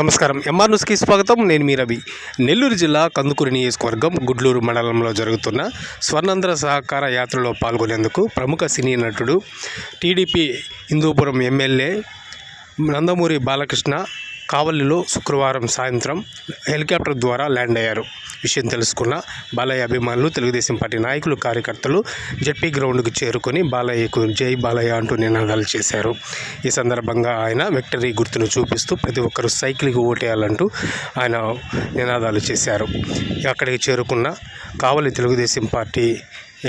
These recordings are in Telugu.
నమస్కారం. ఎంఆర్ న్యూస్కి స్వాగతం. నేను మీ రవి. నెల్లూరు జిల్లా కందుకూరు నియోజకవర్గం గుడ్లూరు మండలంలో జరుగుతున్న స్వర్ణాంధ్ర సహకార యాత్రలో పాల్గొనేందుకు ప్రముఖ సినీ నటుడు టీడీపీ హిందూపురం ఎమ్మెల్యే నందమూరి బాలకృష్ణ కావలిలో శుక్రవారం సాయంత్రం హెలికాప్టర్ ద్వారా ల్యాండ్ అయ్యారు. విషయం తెలుసుకున్న బాలయ్య అభిమానులు, తెలుగుదేశం పార్టీ నాయకులు, కార్యకర్తలు జెడ్పీ గ్రౌండ్కు చేరుకొని బాలయ్యకు జై బాలయ్య అంటూ నినాదాలు చేశారు. ఈ సందర్భంగా ఆయన విక్టరీ గుర్తును చూపిస్తూ ప్రతి ఒక్కరూ సైకిల్కి ఓటేయాలంటూ ఆయన నినాదాలు చేశారు. అక్కడికి చేరుకున్న కావలి తెలుగుదేశం పార్టీ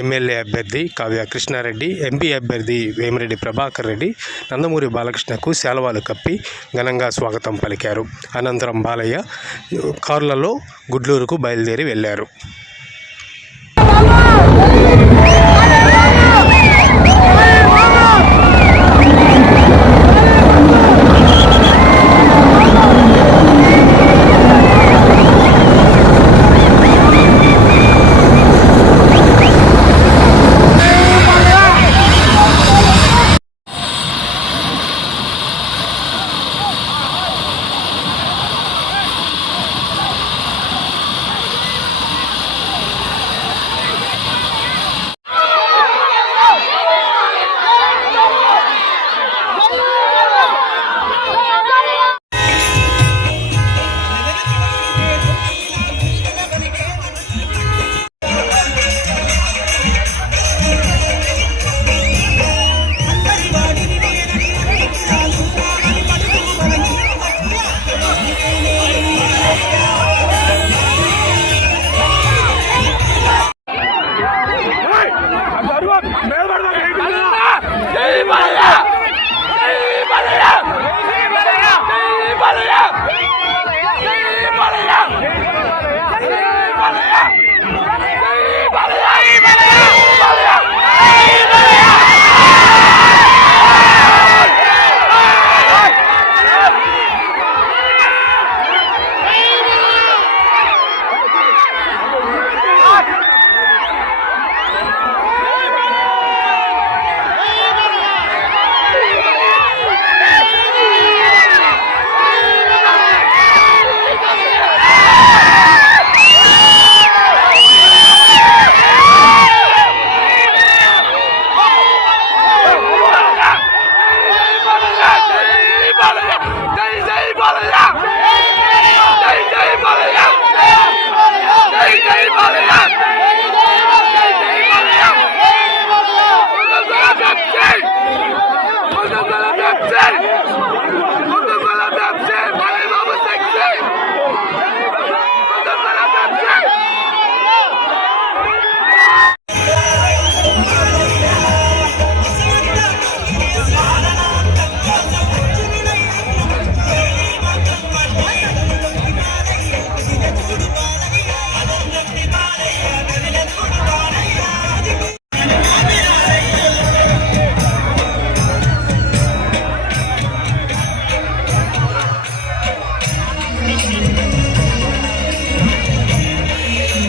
ఎమ్మెల్యే అభ్యర్థి కావ్య కృష్ణారెడ్డి, ఎంపీ అభ్యర్థి వేమిరెడ్డి ప్రభాకర్ రెడ్డి నందమూరి బాలకృష్ణకు శాలువాలు కప్పి ఘనంగా స్వాగతం పలికారు. అనంతరం బాలయ్య కార్లలో గుడ్లూరుకు బయలుదేరి వెళ్లారు.